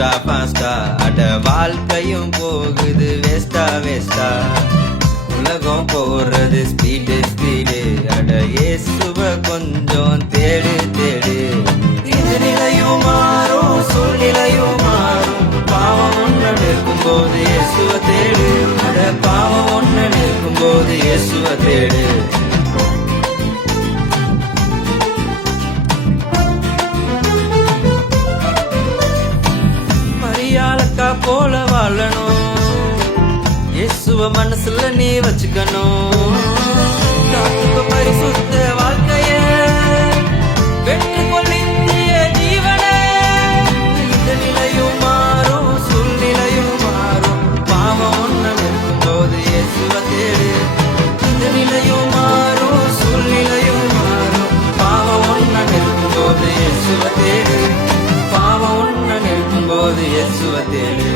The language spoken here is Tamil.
ஃபாஸ்டா அட வாழ்க்கையும் போகுது வேஸ்டா உலகம் போறது ஸ்பீடு அட இயேசுவ கொஞ்சம் தேடு இது நிலையும் மாறும் சூழ்நிலையும் மாறும் பாவம் ஒன்று நிற்கும் போது இயேசுவ தேடு அட பாவம் ஒன்று நிற்கும் போது இயேசுவ தேடு போல வாழணும் இயேசுவ மனசுல நீ வச்சுக்கணும் பரிசுத்த வாழ்க்கைய பெற்றுக்கொள் இந்திய ஜீவனே இந்த நிலையும் மாறும் சூழ்நிலையும் மாறும் பாவம் ஒன்று நிற்கும் போது இயேசுவ தேடு இந்த நிலையும் மாறும் சூழ்நிலையும் மாறும் பாவம் ஒன்று நிற்கும் போது இயேசுவ தேடு பாவம் ஒன்று நிற்கும் போது இயேசுவ தேடு